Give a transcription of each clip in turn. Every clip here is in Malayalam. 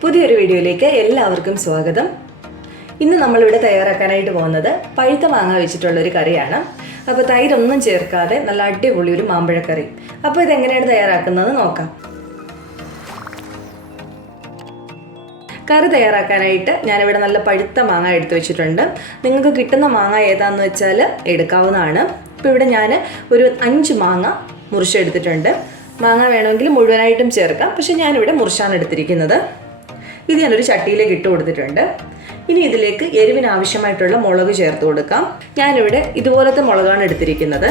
പുതിയൊരു വീഡിയോയിലേക്ക് എല്ലാവർക്കും സ്വാഗതം. ഇന്ന് നമ്മളിവിടെ തയ്യാറാക്കാനായിട്ട് പോകുന്നത് പഴുത്ത മാങ്ങ വെച്ചിട്ടുള്ള ഒരു കറിയാണ്. അപ്പോൾ തൈരൊന്നും ചേർക്കാതെ നല്ല അടിപൊളി ഒരു മാമ്പഴക്കറി. അപ്പോൾ ഇതെങ്ങനെയാണ് തയ്യാറാക്കുന്നത് നോക്കാം. കറി തയ്യാറാക്കാനായിട്ട് ഞാനിവിടെ നല്ല പഴുത്ത മാങ്ങ എടുത്തു വെച്ചിട്ടുണ്ട്. നിങ്ങൾക്ക് കിട്ടുന്ന മാങ്ങ ഏതാണെന്ന് വെച്ചാൽ എടുക്കാവുന്നതാണ്. ഇപ്പോൾ ഇവിടെ ഞാൻ ഒരു 5 മാങ്ങ മുറിച്ചെടുത്തിട്ടുണ്ട്. മാങ്ങ വേണമെങ്കിൽ മുഴുവനായിട്ടും ചേർക്കാം, പക്ഷെ ഞാനിവിടെ മുറിച്ചാണ് എടുത്തിരിക്കുന്നത്. ഇത് ഞാനൊരു ചട്ടിയിലേക്ക് ഇട്ട് കൊടുത്തിട്ടുണ്ട്. ഇനി ഇതിലേക്ക് എരിവിന് ആവശ്യമായിട്ടുള്ള മുളക് ചേർത്ത് കൊടുക്കാം. ഞാനിവിടെ ഇതുപോലത്തെ മുളകാണ് എടുത്തിരിക്കുന്നത്.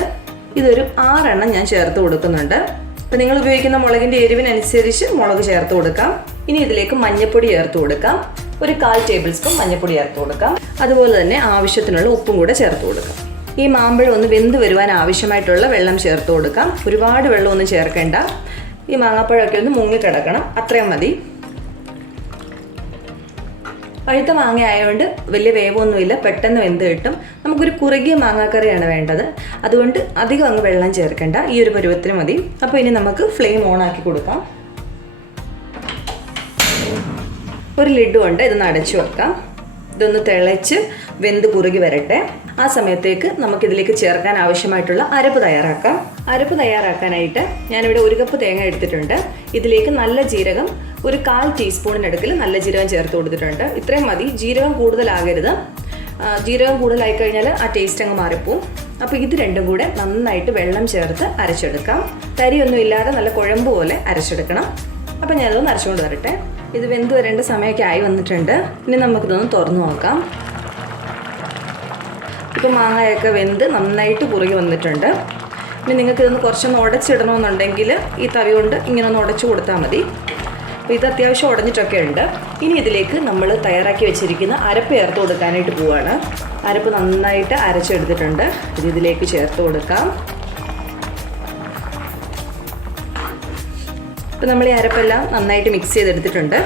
ഇതൊരു 6 എണ്ണം ഞാൻ ചേർത്ത് കൊടുക്കുന്നുണ്ട്. അപ്പോൾ നിങ്ങൾ ഉപയോഗിക്കുന്ന മുളകിൻ്റെ എരിവിനനുസരിച്ച് മുളക് ചേർത്ത് കൊടുക്കാം. ഇനി ഇതിലേക്ക് മഞ്ഞൾപ്പൊടി ചേർത്ത് കൊടുക്കാം. ഒരു 1/4 ടേബിൾ സ്പൂൺ മഞ്ഞൾപ്പൊടി ചേർത്ത് കൊടുക്കാം. അതുപോലെ തന്നെ ആവശ്യത്തിനുള്ള ഉപ്പും കൂടെ ചേർത്ത് കൊടുക്കാം. ഈ മാമ്പഴം ഒന്ന് വെന്ത് വരുവാൻ ആവശ്യമായിട്ടുള്ള വെള്ളം ചേർത്ത് കൊടുക്കാം. ഒരുപാട് വെള്ളമൊന്നും ചേർക്കേണ്ട. ഈ മാങ്ങാപ്പഴമൊക്കെ ഒന്ന് മുങ്ങിക്കിടക്കണം, അത്രയും മതി. പഴുത്ത മാങ്ങ ആയതുകൊണ്ട് വലിയ വേവൊന്നുമില്ല, പെട്ടെന്ന് വെന്ത് കിട്ടും. നമുക്കൊരു കുറുകിയ മാങ്ങാക്കറിയാണ് വേണ്ടത്, അതുകൊണ്ട് അധികം അങ്ങ് വെള്ളം ചേർക്കേണ്ട. ഈ ഒരു പരുവത്തിന് മതി. അപ്പോൾ ഇനി നമുക്ക് ഫ്ലെയിം ഓൺ ആക്കി കൊടുക്കാം. ഒരു ലിഡ് കൊണ്ട് ഇതൊന്ന് അടച്ചു വെക്കാം. ഇതൊന്ന് തിളച്ച് വെന്ത് കുറുകി വരട്ടെ. ആ സമയത്തേക്ക് നമുക്കിതിലേക്ക് ചേർക്കാൻ ആവശ്യമായിട്ടുള്ള അരപ്പ് തയ്യാറാക്കാം. അരപ്പ് തയ്യാറാക്കാനായിട്ട് ഞാനിവിടെ 1 കപ്പ് തേങ്ങ എടുത്തിട്ടുണ്ട്. ഇതിലേക്ക് നല്ല ജീരകം ഒരു 1/4 ടീസ്പൂണിനടുക്കിൽ നല്ല ജീരകം ചേർത്ത് കൊടുത്തിട്ടുണ്ട്. ഇത്രയും മതി, ജീരകം കൂടുതലാകരുത്. ജീരകം കൂടുതലായി കഴിഞ്ഞാൽ ആ ടേസ്റ്റ് അങ്ങ് മാറിപ്പോവും. അപ്പോൾ ഇത് രണ്ടും കൂടെ നന്നായിട്ട് വെള്ളം ചേർത്ത് അരച്ചെടുക്കാം. തരിയൊന്നും ഇല്ലാതെ നല്ല കുഴമ്പ് പോലെ അരച്ചെടുക്കണം. അപ്പോൾ ഞാനതൊന്ന് അരച്ചുകൊണ്ട് വരട്ടെ. ഇത് വെന്ത് വരേണ്ട സമയമൊക്കെ ആയി വന്നിട്ടുണ്ട്. ഇനി നമുക്കിതൊന്ന് തുറന്നു നോക്കാം. ഇപ്പോൾ മാങ്ങയൊക്കെ വെന്ത് നന്നായിട്ട് കുറുകി വന്നിട്ടുണ്ട്. ഇനി നിങ്ങൾക്കിതൊന്ന് കുറച്ചൊന്ന് ഉടച്ചിടണമെന്നുണ്ടെങ്കിൽ ഈ തവി കൊണ്ട് ഇങ്ങനെ ഒന്ന് ഉടച്ചു കൊടുത്താൽ മതി. അപ്പോൾ ഇത് അത്യാവശ്യം ഉടഞ്ഞിട്ടൊക്കെ ഉണ്ട്. ഇനി ഇതിലേക്ക് നമ്മൾ തയ്യാറാക്കി വെച്ചിരിക്കുന്ന അരപ്പ് ചേർത്ത് കൊടുക്കാനായിട്ട് പോവുകയാണ്. അരപ്പ് നന്നായിട്ട് അരച്ചെടുത്തിട്ടുണ്ട്. ഇത് ഇതിലേക്ക് ചേർത്ത് കൊടുക്കാം. ഇപ്പോൾ നമ്മൾ ഈ അരപ്പെല്ലാം നന്നായിട്ട് മിക്സ് ചെയ്തെടുത്തിട്ടുണ്ട്.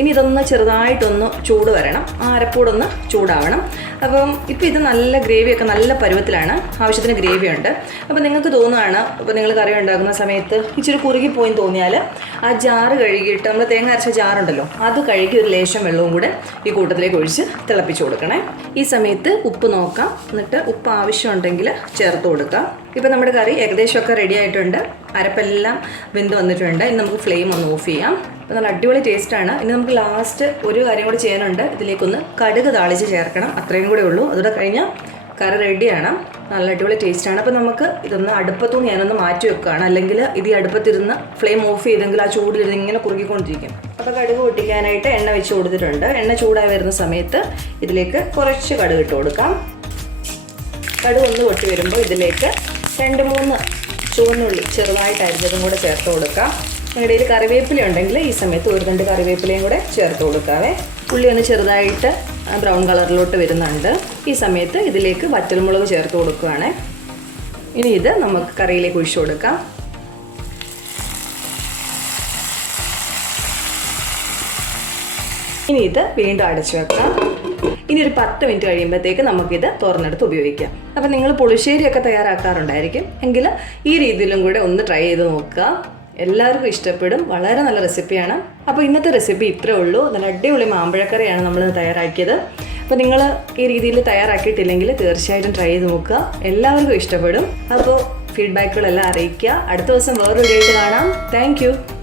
ഇനി ഇതൊന്ന് ചെറുതായിട്ടൊന്ന് ചൂട് വരണം. ആ അരപ്പൂടൊന്ന് ചൂടാവണം. അപ്പം ഇപ്പോൾ ഇത് നല്ല ഗ്രേവിയൊക്കെ നല്ല പരുവത്തിലാണ്, ആവശ്യത്തിന് ഗ്രേവിയുണ്ട്. അപ്പോൾ നിങ്ങൾക്ക് തോന്നുകയാണ്, ഇപ്പോൾ നിങ്ങൾ കറി ഉണ്ടാക്കുന്ന സമയത്ത് ഇച്ചിരി കുറുകിപ്പോയി തോന്നിയാൽ ആ ജാറ് കഴുകിയിട്ട്, നമ്മൾ തേങ്ങ അരച്ച ജാറുണ്ടല്ലോ, അത് കഴുകി ഒരു ലേശം വെള്ളവും കൂടെ ഈ കൂട്ടത്തിലേക്ക് ഒഴിച്ച് തിളപ്പിച്ച് കൊടുക്കണേ. ഈ സമയത്ത് ഉപ്പ് നോക്കാം, എന്നിട്ട് ഉപ്പ് ആവശ്യമുണ്ടെങ്കിൽ ചേർത്ത് കൊടുക്കാം. ഇപ്പോൾ നമ്മുടെ കറി ഏകദേശമൊക്കെ റെഡി ആയിട്ടുണ്ട്. അരപ്പെല്ലാം വെന്ത് വന്നിട്ടുണ്ട്. ഇനി നമുക്ക് ഫ്ലെയിം ഒന്ന് ഓഫ് ചെയ്യാം. അപ്പോൾ നല്ല അടിപൊളി ടേസ്റ്റാണ്. ഇനി നമുക്ക് ലാസ്റ്റ് ഒരു കാര്യം കൂടി ചെയ്യാനുണ്ട്. ഇതിലേക്കൊന്ന് കടുക് താളിച്ച് ചേർക്കണം, അത്രയും കൂടെ ഉള്ളൂ. അതുകൂടെ കഴിഞ്ഞാൽ കറി റെഡിയാണ്. നല്ല അടിപൊളി ടേസ്റ്റാണ്. അപ്പോൾ നമുക്ക് ഇതൊന്ന് അടുപ്പത്തുനിന്ന് ഞാനൊന്ന് മാറ്റി വെക്കുകയാണ്. അല്ലെങ്കിൽ ഇത് ഈ അടുപ്പത്തിരുന്ന് ഫ്ലെയിം ഓഫ് ചെയ്തെങ്കിൽ ആ ചൂടിലിരുന്ന് ഇങ്ങനെ കുറുകിക്കൊണ്ടിരിക്കും. അപ്പോൾ കടുക് പൊട്ടിക്കാനായിട്ട് എണ്ണ വെച്ച് കൊടുത്തിട്ടുണ്ട്. എണ്ണ ചൂടായി വരുന്ന സമയത്ത് ഇതിലേക്ക് കുറച്ച് കടുക് ഇട്ട് കൊടുക്കാം. കടുക് ഒന്ന് പൊട്ടി വരുമ്പോൾ ഇതിലേക്ക് 2-3 ചുവന്നുള്ളി ചെറുതായിട്ട് അരിഞ്ഞതും കൂടെ ചേർത്ത് കൊടുക്കാം. നിങ്ങളുടെ കയ്യിൽ കറിവേപ്പില ഉണ്ടെങ്കിൽ ഈ സമയത്ത് 1-2 കറിവേപ്പിലയും കൂടെ ചേർത്ത് കൊടുക്കാവേ. ഉള്ളി ഒന്ന് ചെറുതായിട്ട് ബ്രൗൺ കളറിലോട്ട് വരുന്നുണ്ട്. ഈ സമയത്ത് ഇതിലേക്ക് വറ്റൽമുളക് ചേർത്ത് കൊടുക്കുകയാണ്. ഇനി ഇത് നമുക്ക് കറിയിലേക്ക് ഒഴിച്ചു കൊടുക്കാം. ഇനി ഇത് വീണ്ടും അടച്ചു വെക്കാം. ഇനി ഒരു 10 മിനിറ്റ് കഴിയുമ്പോഴത്തേക്ക് നമുക്കിത് തുറന്നെടുത്ത് ഉപയോഗിക്കാം. അപ്പോൾ നിങ്ങൾ പുളിശ്ശേരിയൊക്കെ തയ്യാറാക്കാറുണ്ടായിരിക്കും എങ്കിൽ ഈ രീതിയിലും കൂടെ ഒന്ന് ട്രൈ ചെയ്ത് നോക്കുക. എല്ലാവർക്കും ഇഷ്ടപ്പെടും. വളരെ നല്ല റെസിപ്പിയാണ്. അപ്പോൾ ഇന്നത്തെ റെസിപ്പി ഇത്രേ ഉള്ളൂ. നല്ല അടിപൊളി മാമ്പഴക്കറിയാണ് നമ്മൾ തയ്യാറാക്കിയത്. അപ്പോൾ നിങ്ങൾ ഈ രീതിയിൽ തയ്യാറാക്കിയിട്ടില്ലെങ്കിൽ തീർച്ചയായിട്ടും ട്രൈ ചെയ്ത് നോക്കുക. എല്ലാവർക്കും ഇഷ്ടപ്പെടും. അപ്പോൾ ഫീഡ്ബാക്കുകളെല്ലാം അറിയിക്കുക. അടുത്ത ദിവസം വേറൊരു വീഡിയോ ആയിട്ട് കാണാം. താങ്ക്